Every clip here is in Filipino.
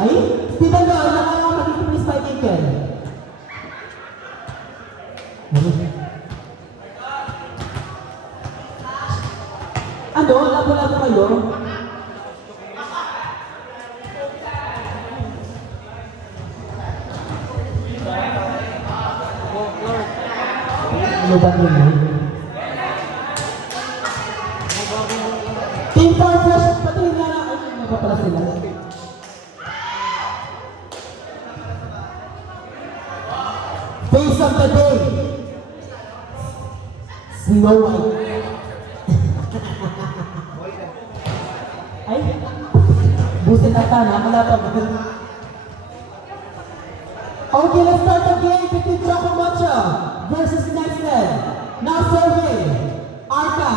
Ay, Steven Lo, nakakapagiging please by Iken. Ano? Labo-labo kayo? Ano ba yun? Team Fortress, pati nga na. Ay, ano ba pala sila? Face of the day. Snow White. Ay, busit ata na. Malapag. Okay, let's start the game between Choco Mocha versus Nexted. Now serving, Arca,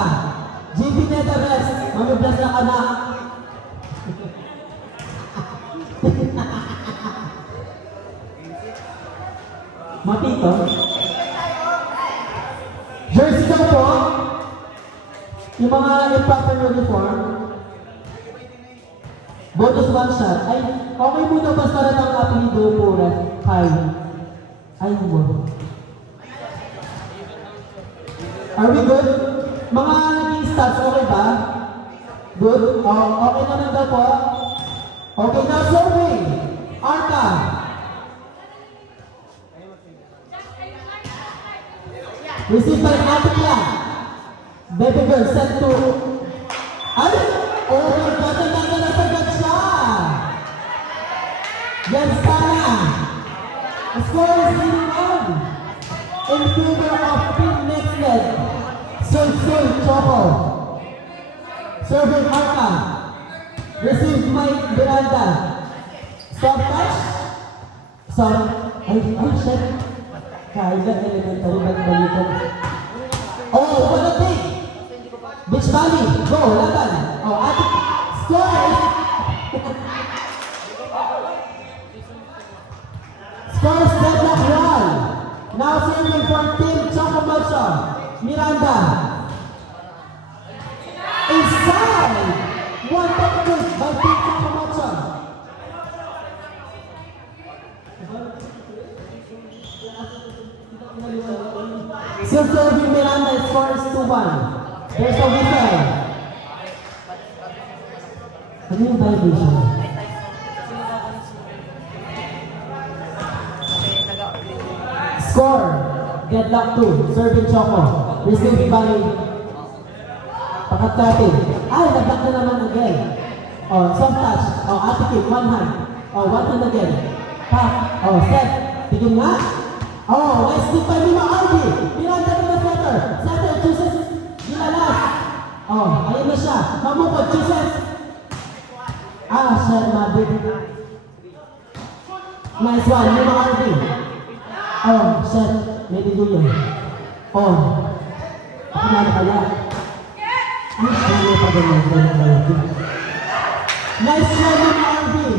GP Netabes, mamiblas na anak. Mapito. Jersey daw po, yung mga improper uniform, bonus one shot. Ay, okay po ito basta rin ang apelido po rin. Hi. Ay, mo. Are we good? Mga naging stats, okay ba? Good? Okay naman daw po. Okay, now serving. Arca. Received by Atikla. Baby girl, set to... Ay! Oh my God, ang nasagad siya! Yan sana! The score is 3-1 in favor of Team Nexted. Soy Choco. Serving Arca. Received by Miranda. Soft touch. Soft. Ay, shit. Kaya elementary balikan. Oh, what a pick! Beach Valley, go, laban. Oh, Atik, score! Scores deadlock 1. Now serving for Team Choco Mocha. Miranda. Inside! One touch by Team Choco Mocha. Still serving Miranda, it scores 2-1. There's a whistle. Ano yung violation? Score, deadlock 2, serving Choco. Receiving by Pakatkatin. Ay, naglock na naman again. Oh, soft touch. Oh, Atikip, one hand. Oh, one hand again. Pack. Oh, set. Tigil nga. Oh, nice tip by Lima Arby. Miranda to the center. Center, chooses Gilalas. Oh, ayun na siya. Mamukot, chooses. Shot, Mabit. Nice one, Lima Arby. Oh, shot. Maybe do yun. Oh. Ako na kaya. Ay, siya pa ganyan. Nice one, Lima Arby.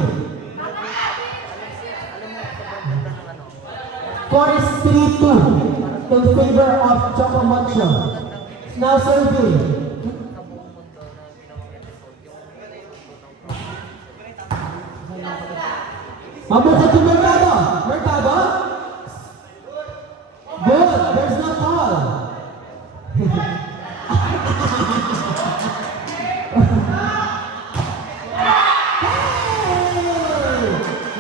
Score is 3-2 in favor of Choco Mocha. Now serving. Mabukod to Mercado. Mercado? Good. There's no foul.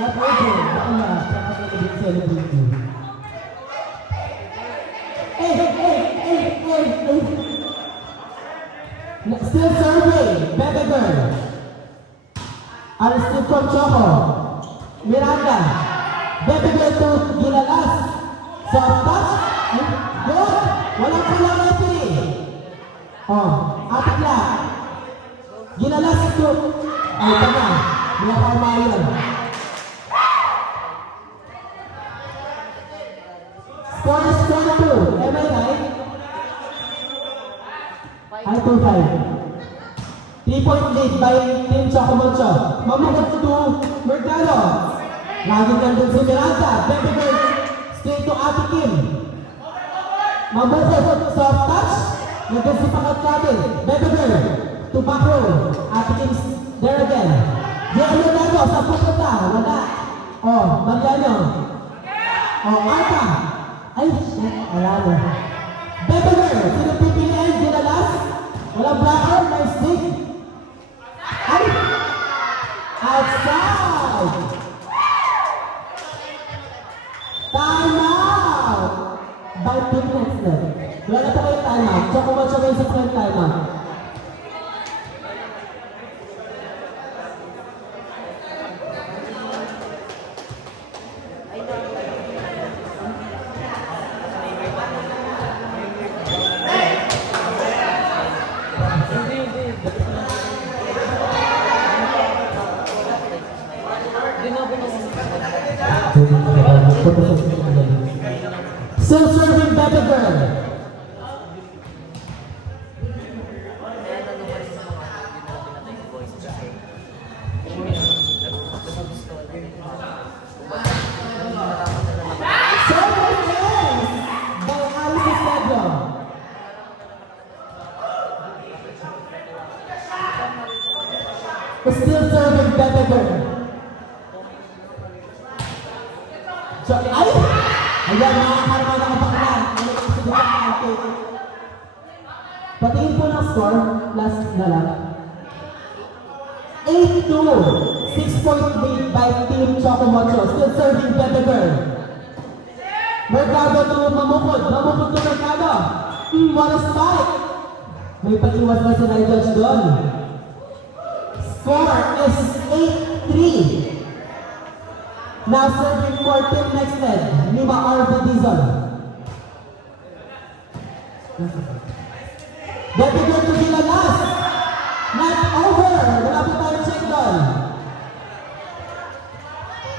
Not over. Baka na. Celebrating. Still serving, Baby Girl. Aristide from Choco. Miranda. Baby Girl to Gilalas. Soft touch. Good. Walang kulang referee. Oh, Atikla. Gilalas to... Ay, ito na. Mula ka umayon. Score is 4-2. Am I right? Ay, 2-5. 3-point lead by Team Choco Mocha. Mamukot to Mercado. Laging nandun si Miranda. Baby Girl. Straight to Atikim. Mamukot. Soft touch. Nandun si Pakatkatin. Baby Girl. To back row. Atikim there again. Diyan Leonardo, sa pupunta. Wala. Oh, Mariano. Oh, Arca. Ay, shit. Wala na. Bebeler. Sino pipiliin? Ginalas? Walang blocker? May stick? Ay! Outside! Time out! By 2 minutes na. Wala na po kayo time out. Tsaka mo siya kayo sa front time out. Still serving Bebeler. Still serving Bebeler. So, ay! Ayan, mga karma na kapaklan. Patingin po ng score. Last na lang. 8-2. 6-point lead by Team Chocomocho. Still serving Bebeler. Mercado to Mamukod. Mamukod to Mercado. What a spike! May pag-iwas ba sa na-judge doon? Score is 8-3. Now serving for Team Nexted, Lima RV Dizon. Bebeler to Gilalas. Not over. Wala po tayo check doon.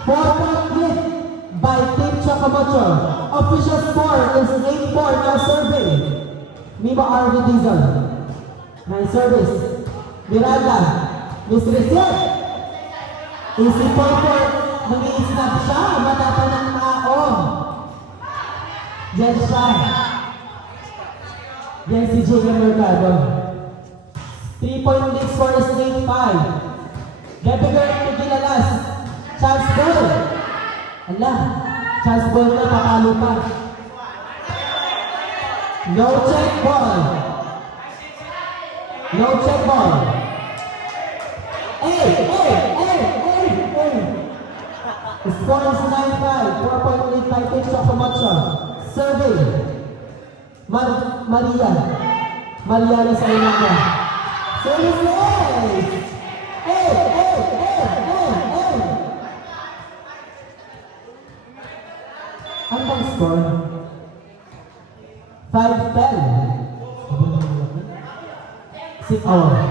4-point lead by Team Chocomocho. Official score is 8-4. Now serving Lima RV Dizon. Nice service. Miranda. Miss Reset. Easy point for mag-i-snap siya, matapang ng tao. Diyan siya. Diyan si Julian Mercado. 3-point lead score is 8-5. Bebeler to Gilalas. Chance ball. Ala, chance ball na papalo pa. No check ball. No check ball. The score is 9-5, 4-point lead by Team Chocomocho. Serving. Maria na sa inaga. Service late! Ang bang score? 5-10.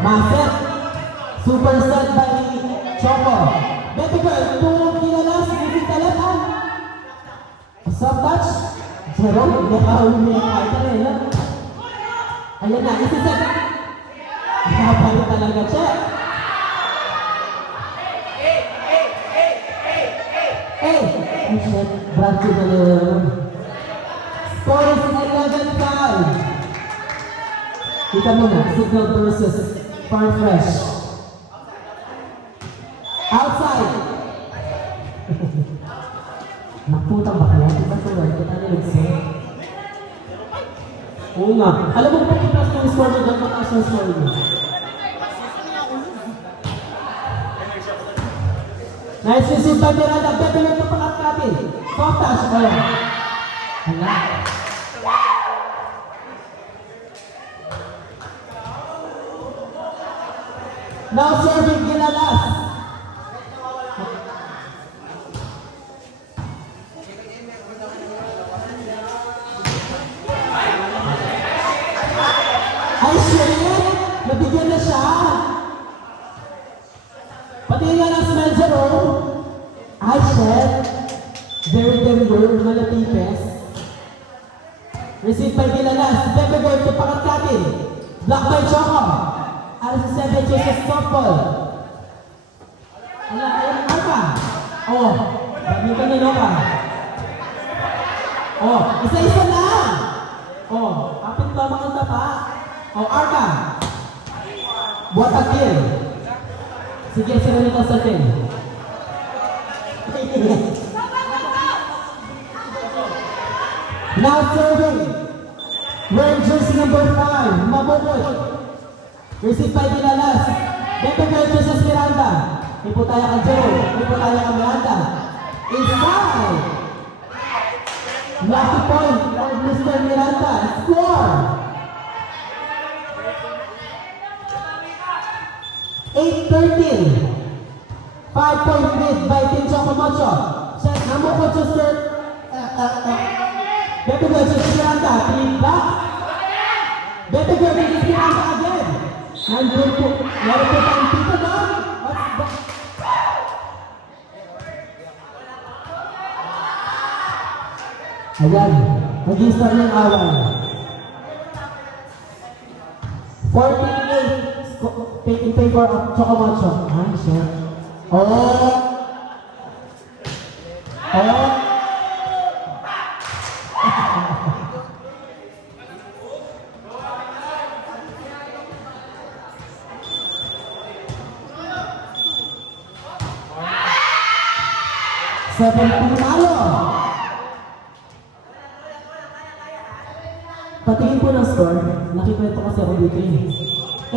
Maset. Super set by Choco. Bebeler, tulong Gilalas, Visitaletan. Soft touch. Jerome, nakahuli niya kahit na rin. Ayan na, isiset. Nakapalo talaga siya. Ay, shit. Brancho na naman. Score is 11-5. Kita mo na, Signal versus Farm Fresh. Outside! Nakutang bakla, di ba sa word? Kita na nagsin? Oo nga. Alam mo kung ipas yung score mo, dapat mataas yung score mo. Nice receive by Miranda. Bebeler to pangat-kapin. Soft touch. Hala. Now serving Gilalas. Ay, shit! Nabigyan na siya! Pati nga ng smell dyan, oh! Ay, shit! Very good, malatipes. Receive by Gilalas. Bebeler to pangat-kapin. Block by Choco. RC7 Joseph Softball. Ayun, Arca. Oh, gamitan nyo ka. Oh, isa-isa na. Oh, kapit lamang ang tapa. Oh, Arca. What a kill. Sige, sino nito sa team? Now serving. Wearing jersey number 5, Mabukot. Received by Dinalas. Beto versus Miranda. Iputaya ka Joe. Iputaya ka Miranda. Inside. Lucky point for Mr. Miranda. Score. 8-13. 5-point lead by Team Chocomocho. Namukot to Sir. Beto versus Miranda. 3 back. Beto versus Miranda again. Nandun po. Meron po tayong dito na. What's that? Ayan. Nag-i-start ng awal. 14-8 in favor of Chocomocho. Ah, siya. Oh! Oh! 17 talo. Patingin po ng score. Nakikwento kasi ako dito eh.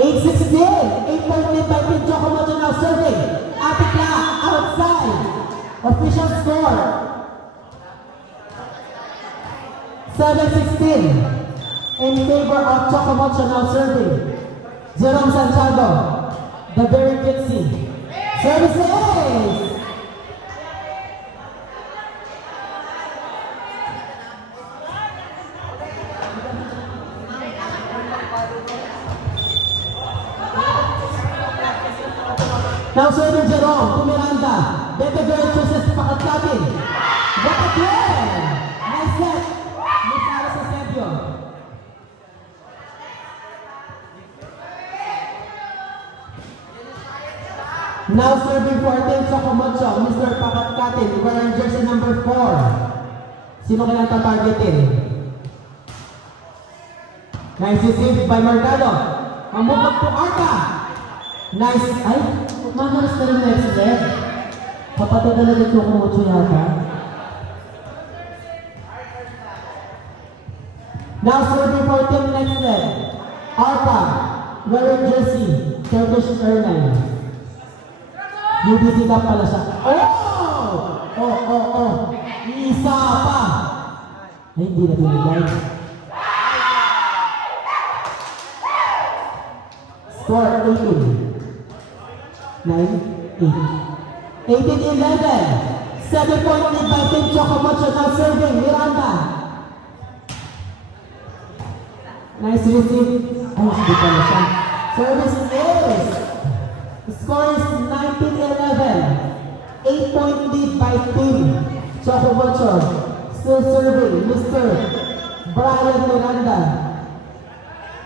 8-16. 8-point lead by Team Chocomocho now serving. Atikla outside. Official score. 7-16. In favor of Chocomocho now serving. Jerome Santiago. The very Kitsy. Services. Now serving Jerome to Miranda. Beto Girl chooses Pakatkatin. What a play! Nice set. Miss Alice Eusebio. Now serving for Team Chocomocho, Mr. Pakatkatin, wearing jersey number 4. Sino kaya tatargetin? Nice receive by Mercado. Mamukot to Arca. Nice. Ay, mamalas na rin next leg. Kapatid na lang ito kung mucho yata. Now serving for Team next leg. Arca, wearing jersey, Turkish Airlines. UBC ka pala siya. Oh! Isa pa! Ay, hindi na binigay. Score 18. 9-8. 18-11. 7-point lead by Team Chocomocho now serving Miranda. Nice receive. Ay, hindi pala siya. Service is. Score is 19-11. 8-point lead by Team Chocomocho. Still serving Mr. Brian Miranda.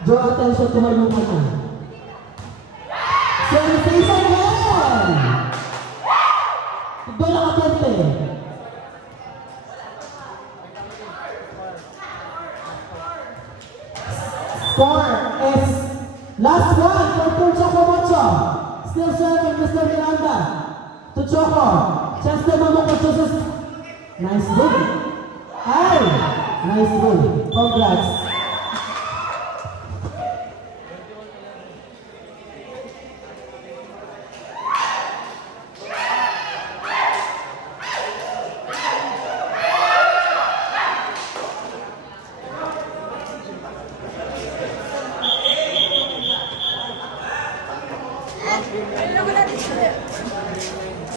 Draw attention to my movement. Service again! Doon ang atente. Score is last one for Team Chocomocho. Still serving Mr. Miranda. To Choco. Chance to Mamukot chooses. Nice goal. Ay! Nice goal. Congrats. Ano ba natin?